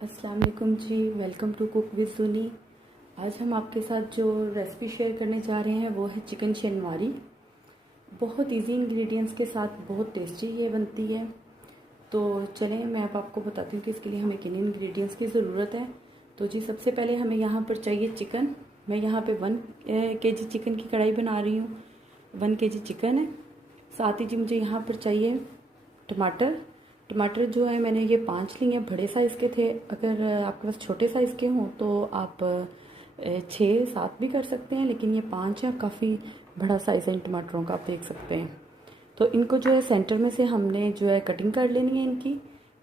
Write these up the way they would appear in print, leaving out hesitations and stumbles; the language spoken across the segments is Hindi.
अस्सलाम वालेकुम जी। वेलकम टू कुक विद सुनी। आज हम आपके साथ जो रेसिपी शेयर करने जा रहे हैं वो है चिकन शनवारी। बहुत इजी इंग्रेडिएंट्स के साथ बहुत टेस्टी ये बनती है। तो चलें मैं अब आपको बताती हूँ कि इसके लिए हमें किन इंग्रेडिएंट्स की ज़रूरत है। तो जी सबसे पहले हमें यहाँ पर चाहिए चिकन। मैं यहाँ पे 1 kg चिकन की कढ़ाई बना रही हूँ। 1 kg चिकन है। साथ ही जी मुझे यहाँ पर चाहिए टमाटर। टमाटर जो है मैंने ये 5 लिए हैं, बड़े साइज़ के थे। अगर आपके पास छोटे साइज़ के हों तो आप 6-7 भी कर सकते हैं, लेकिन ये 5 है, काफ़ी बड़ा साइज़ है इन टमाटरों का, आप देख सकते हैं। तो इनको जो है सेंटर में से हमने जो है कटिंग कर लेनी है इनकी।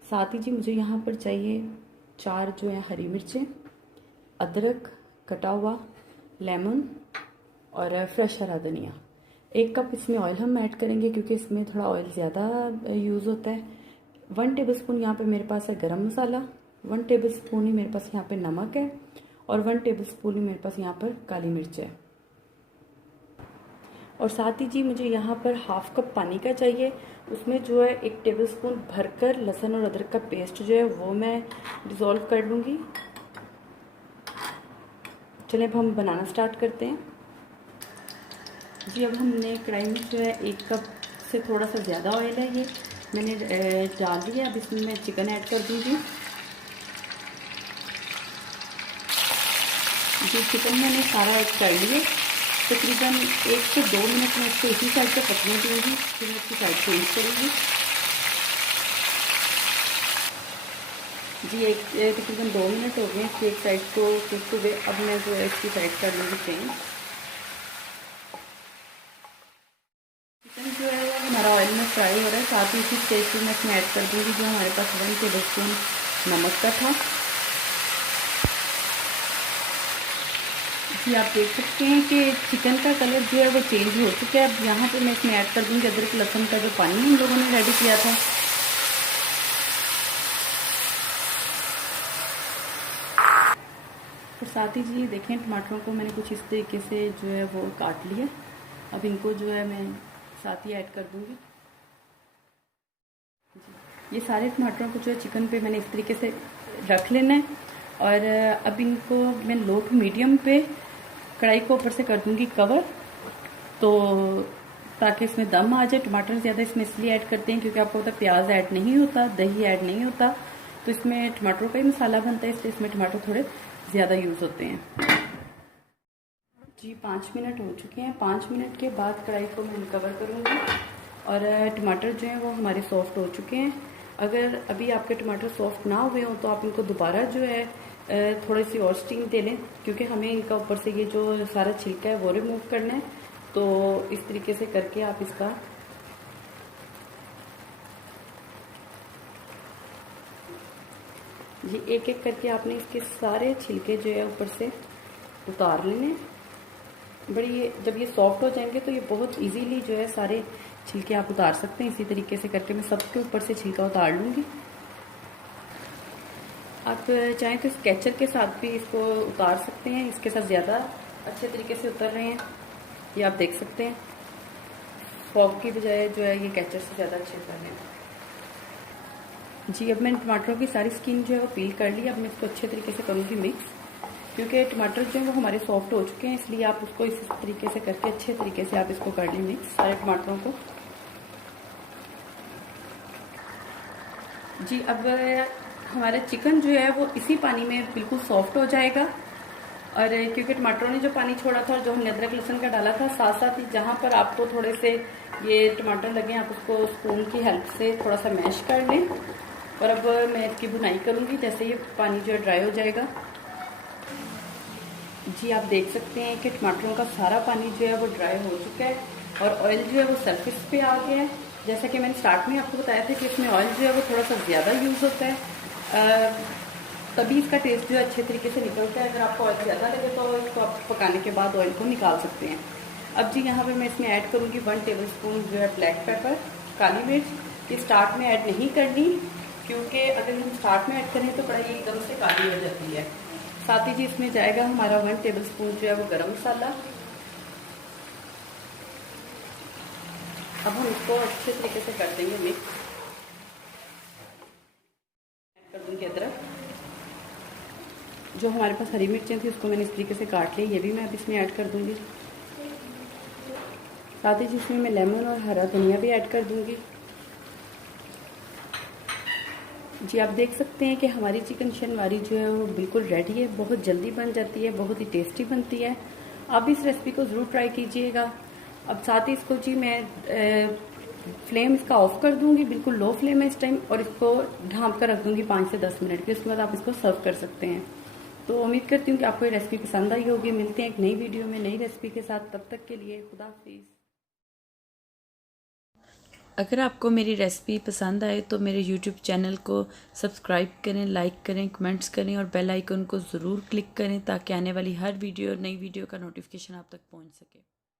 साथ ही जी मुझे यहाँ पर चाहिए 4 जो है हरी मिर्चें, अदरक कटा हुआ, लेमन और फ्रेश हरा धनिया। 1 कप इसमें ऑयल हम ऐड करेंगे क्योंकि इसमें थोड़ा ऑयल ज़्यादा यूज़ होता है। 1 टेबलस्पून यहाँ पे मेरे पास है गरम मसाला, 1 टेबलस्पून ही मेरे पास यहाँ पे नमक है और 1 टेबलस्पून ही मेरे पास यहाँ पर काली मिर्च है। और साथ ही जी मुझे यहाँ पर 1/2 कप पानी का चाहिए। उसमें जो है 1 टेबलस्पून भरकर लहसुन और अदरक का पेस्ट जो है वो मैं डिज़ोल्व कर लूँगी। चलिए अब हम बनाना स्टार्ट करते हैं। जी अब हमने कढ़ाई में जो है 1 कप से थोड़ा सा ज़्यादा ऑयल है, ये मैंने डाल दिया। अब इसमें मैं चिकन ऐड कर दूँगी। जी चिकन मैंने सारा ऐड कर लिया। तकरीबन 1 से 2 मिनट में इसको इसी साइड पे पकने दूँगी, फिर मैं इसकी साइड चेंज करूँगी। जी तकरीबन 2 मिनट हो गए इसकी एक साइड को कुक हुए। अब मैं जो है इसकी साइड कर लूँगी चेंज। चिकन जो है वो हमारा ऑयल में फ्राई हो रहा है। साथ ही इसी स्टेज पे मैं इसमें ऐड कर दूँगी जो हमारे पास 1 टेबलस्पून नमक का था। जी आप देख सकते हैं कि चिकन का कलर जो है वो चेंज हो चुका है। अब यहाँ पे मैं इसमें ऐड कर दूँगी अदरक लहसुन का जो पानी हम लोगों ने रेडी किया था। और साथ ही जी देखें टमाटरों को मैंने कुछ इस तरीके से जो है वो काट लिया। अब इनको जो है मैं साथ ही ऐड कर दूँगी। ये सारे टमाटरों को जो है चिकन पे मैंने इस तरीके से रख लेना है। और अब इनको मैं लो टू मीडियम पे कढ़ाई को ऊपर से कर दूंगी कवर, तो ताकि इसमें दम आ जाए। टमाटर ज़्यादा इसमें इसलिए ऐड करते हैं क्योंकि आपको पता प्याज ऐड नहीं होता, दही ऐड नहीं होता, तो इसमें टमाटरों का ही मसाला बनता है, इसलिए इसमें टमाटर थोड़े ज़्यादा यूज़ होते हैं। जी 5 मिनट हो चुके हैं। 5 मिनट के बाद कढ़ाई को मैं कवर करूँगी और टमाटर जो हैं वो हमारे सॉफ्ट हो चुके हैं। अगर अभी आपके टमाटर सॉफ्ट ना हुए हों तो आप इनको दोबारा जो है थोड़ी सी और स्टीम दे लें, क्योंकि हमें इनका ऊपर से ये जो सारा छिलका है वो रिमूव करना है। तो इस तरीके से करके आप इसका ये एक एक करके आपने इसके सारे छिलके जो है ऊपर से उतार लेने। बड़ी जब ये सॉफ्ट हो जाएंगे तो ये बहुत इजीली जो है सारे छिलके आप उतार सकते हैं। इसी तरीके से करके मैं सबके ऊपर से छिलका उतार लूँगी। आप चाहें तो स्केचर के साथ भी इसको उतार सकते हैं, इसके साथ ज़्यादा अच्छे तरीके से उतर रहे हैं, ये आप देख सकते हैं। फॉक की बजाय जो है ये कैचर से ज़्यादा अच्छे उतर रहे हैं। जी अब मैंने टमाटरों की सारी स्किन जो है वो पील कर ली। अब मैं इसको अच्छे तरीके से करूँगी मिक्स, क्योंकि टमाटर जो है वो हमारे सॉफ्ट हो चुके हैं, इसलिए आप उसको इस तरीके से करके अच्छे तरीके से आप इसको कर लें मिक्स सारे टमाटरों को। जी अब हमारा चिकन जो है वो इसी पानी में बिल्कुल सॉफ्ट हो जाएगा। और क्योंकि टमाटरों ने जो पानी छोड़ा था और जो हमने अदरक लहसुन का डाला था, साथ साथ ही जहाँ पर आपको थोड़े से ये टमाटर लगे आप उसको स्पून की हेल्प से थोड़ा सा मैश कर लें। और अब मैं इसकी बुनाई करूँगी जैसे ये पानी जो है ड्राई हो जाएगा। जी आप देख सकते हैं कि टमाटरों का सारा पानी जो है वो ड्राई हो चुका है और ऑयल जो है वो सरफेस पे आ गया है। जैसा कि मैंने स्टार्ट में आपको बताया था कि इसमें ऑयल जो है वो थोड़ा सा ज़्यादा यूज़ होता है, तभी इसका टेस्ट जो है अच्छे तरीके से निकलता है। अगर आपको ऑयल ज़्यादा लगे तो इसको आप पकाने के बाद ऑयल को निकाल सकते हैं। अब जी यहाँ पे मैं इसमें ऐड करूँगी 1 टेबलस्पून जो है ब्लैक पेपर, काली मिर्च। ये स्टार्ट में ऐड नहीं करनी, क्योंकि अगर हम स्टार्ट में ऐड करें तो कढ़ाई एकदम से काली हो जाती है। साथ ही जी इसमें जाएगा हमारा 1 टेबलस्पून जो है वो गरम मसाला। अब हम इसको अच्छे तरीके से कर देंगे मिक्स। ऐड कर दूँगी अदरक। जो हमारे पास हरी मिर्चें थी उसको मैंने इस तरीके से काट लिया, ये भी मैं अब इसमें ऐड कर दूँगी। साथ ही जिसमें मैं लेमन और हरा धनिया भी ऐड कर दूँगी। जी आप देख सकते हैं कि हमारी चिकन शनवारी जो है वो बिल्कुल रेडी है, बहुत जल्दी बन जाती है, बहुत ही टेस्टी बनती है। आप इस रेसिपी को ज़रूर ट्राई कीजिएगा। अब साथ ही इसको जी मैं फ्लेम इसका ऑफ कर दूंगी, बिल्कुल लो फ्लेम है इस टाइम, और इसको ढाँप कर रख दूंगी 5 से 10 मिनट के। उसके बाद आप इसको सर्व कर सकते हैं। तो उम्मीद करती हूँ कि आपको ये रेसिपी पसंद आई होगी। मिलते हैं एक नई वीडियो में नई रेसिपी के साथ, तब तक के लिए खुदा हाफिज़। अगर आपको मेरी रेसिपी पसंद आए तो मेरे YouTube चैनल को सब्सक्राइब करें, लाइक करें, कमेंट्स करें और बेल आइकन को ज़रूर क्लिक करें ताकि आने वाली हर वीडियो नई वीडियो का नोटिफिकेशन आप तक पहुंच सके।